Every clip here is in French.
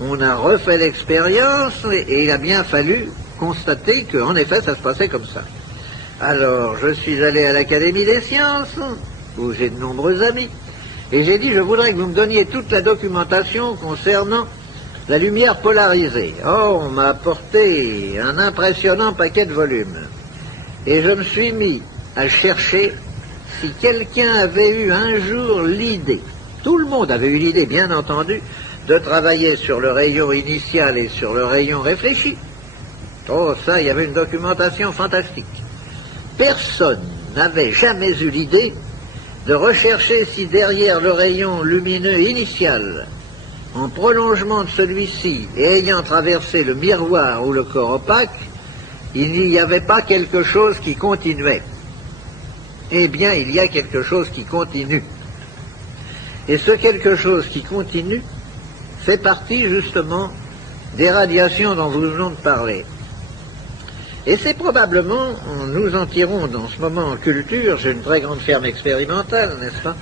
On a refait l'expérience et il a bien fallu constater qu'en effet ça se passait comme ça. Alors je suis allé à l'Académie des sciences, où j'ai de nombreux amis, et j'ai dit je voudrais que vous me donniez toute la documentation concernant la lumière polarisée. Oh, on m'a apporté un impressionnant paquet de volumes. Et je me suis mis à chercher si quelqu'un avait eu un jour l'idée, tout le monde avait eu l'idée bien entendu, de travailler sur le rayon initial et sur le rayon réfléchi. Oh ça, il y avait une documentation fantastique. Personne n'avait jamais eu l'idée de rechercher si derrière le rayon lumineux initial, en prolongement de celui-ci et ayant traversé le miroir ou le corps opaque, il n'y avait pas quelque chose qui continuait. Eh bien, il y a quelque chose qui continue. Et ce quelque chose qui continue fait partie justement des radiations dont nous venons de parler. Et c'est probablement, nous en tirons dans ce moment en culture, j'ai une très grande ferme expérimentale, n'est-ce pas?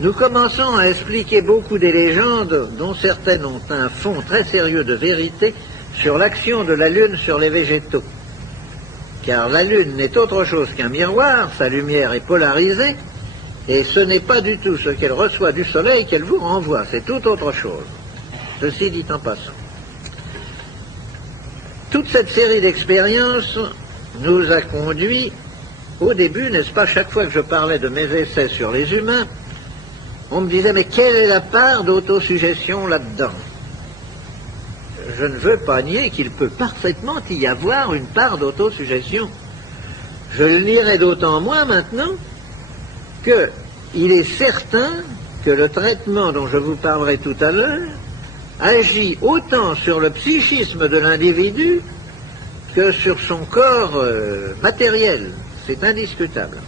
Nous commençons à expliquer beaucoup des légendes dont certaines ont un fond très sérieux de vérité sur l'action de la Lune sur les végétaux. Car la Lune n'est autre chose qu'un miroir, sa lumière est polarisée, et ce n'est pas du tout ce qu'elle reçoit du Soleil qu'elle vous renvoie, c'est tout autre chose. Ceci dit en passant. Toute cette série d'expériences nous a conduit, au début, n'est-ce pas, chaque fois que je parlais de mes essais sur les humains, on me disait, mais quelle est la part d'autosuggestion là-dedans? Je ne veux pas nier qu'il peut parfaitement y avoir une part d'autosuggestion. Je le nierai d'autant moins maintenant qu'il est certain que le traitement dont je vous parlerai tout à l'heure agit autant sur le psychisme de l'individu que sur son corps matériel. C'est indiscutable.